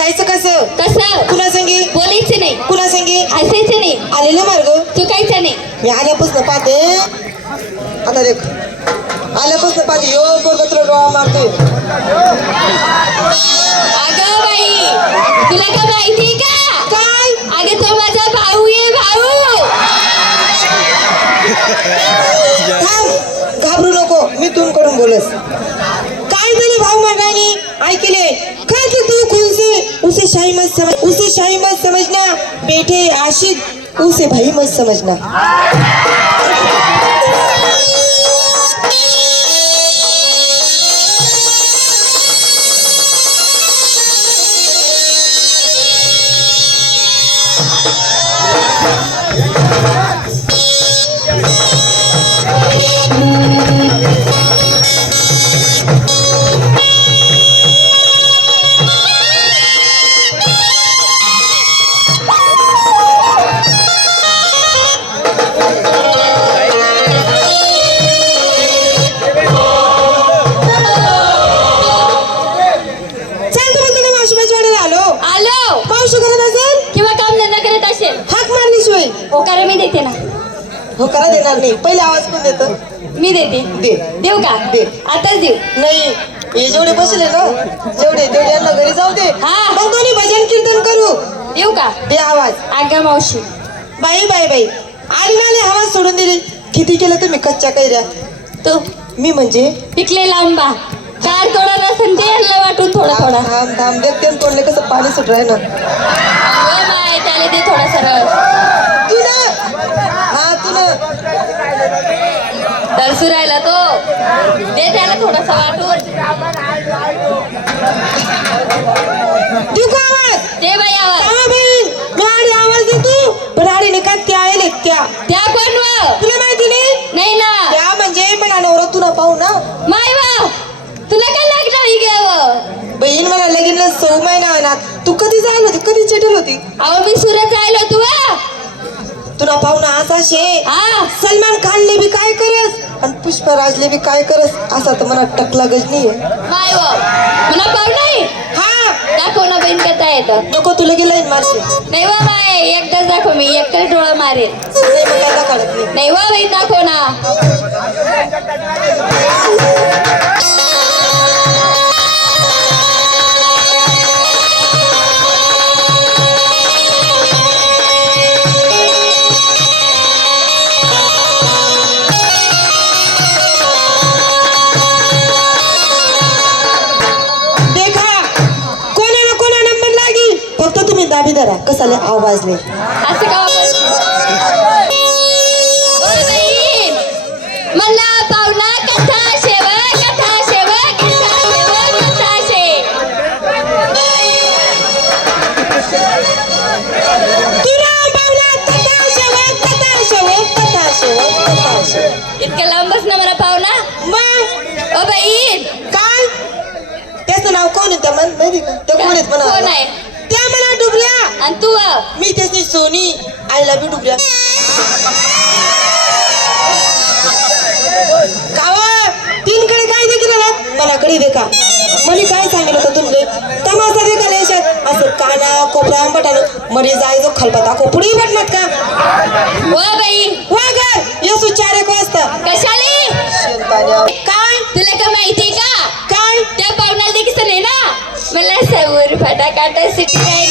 जायचं कसं कसं कुणा संगी बोलायचं नाही कुणा संगी हसायचं नाही आलेला मार्ग चुकायचं नाही मी आल्यापासून पाहते आता देख आल्यापासून पाहते यो गोगत्र डोळा मारतोय अगं बाई तुला का माहिती का काय अगं तो माझा भाऊ आहे भाऊ थांब घाबरू नको मी तून कडून बोलस काय झाले भाऊ मागाने ऐकले काय की तू खुनसे उसे शाही मत समझना बेटे आशिक उसे भाई मत समझना होकार मी देते ना होकारा देणार नाही पहिले आवाज कोण देतो मी देते दे देऊ का दे आताच देऊ नाही हे जेवढे बसले ना जेवढे तेवढे यांना घरी जाऊ दे हा. मग दोन्ही भजन कीर्तन करू देऊ का दे आवाज आगा मावशी बाई बाई बाई आली नाले आवाज सोडून दिली किती केलं तुम्ही कच्च्या कैऱ्या तो मी म्हणजे पिकलेला आंबा चार तोडा नसेल ते यांना वाटून थोडा थोडा थांब थांब देखते तोडले कसं पाणी सुट राही ना हो माय त्याला दे थोडासा रस तू ना हा तू ना तरसू राहिला तो दे त्याला थोडासा वाटून तू का आवाज दे बाई आवाज हा बहीण मी आडी आवाज दे तू पण आडीने का त्या आले त्या त्या कोण व तुला माहिती नाही नाही ना त्या म्हणजे पण नवरा तू ना पाहू ना माय वा तुला काय लागलं ही घ्यावं बहीण मला लगीनला 6 महिना ना तू कधी जायला होती कधी चेटल होती अहो मी सुरत जायलो तू तुला पाहू ना असा शे हा सलमान खानले बी काय करस आणि पुष्पराजले बी काय करस असा तर मला टकला गजनी आहे माय व मला पाहू नाही हा दाखव ना बहीण कथा येतं नको तुला गेला मारशे नाही वा माय एकदाच दाखव मी एकच डोळा मारेल नाही मग काय काढत नाही नाही वा बहीण दाखव ना दाबी धरा कसाले आवाजले असं का बहीण मला पाहुणा कथा शेव कथा शेव कथा शेव कथा शे तुला पाहुणा कथा शेव कथा शेव कथा शेव कथा शेव इतकं लांबच ना मला पाहुणा मग ओ बहीण काय त्याचं नाव कोण आहे मन माहिती का ते कोण आहेत कोण म्हणा आहे त्या मला डुबल्या आणि तू मी त्याची सोनी आईला बी डुबल्या कावा तीनकडे काय देखील ना मनाकडे देखा म्हणे काय सांगितलं होतं तुमले तमाशा देखा याच्यात असं काना कोपरा आंबटानं मध्ये जायचं खलपता कोपडी भेटणार का व बाई वागर यसू 4 एक वाजता कशाली काय तुला का माहिती का काय त्या पाहुण्याला देखील नाही ना मला समोर फटाकाटा सिटी काय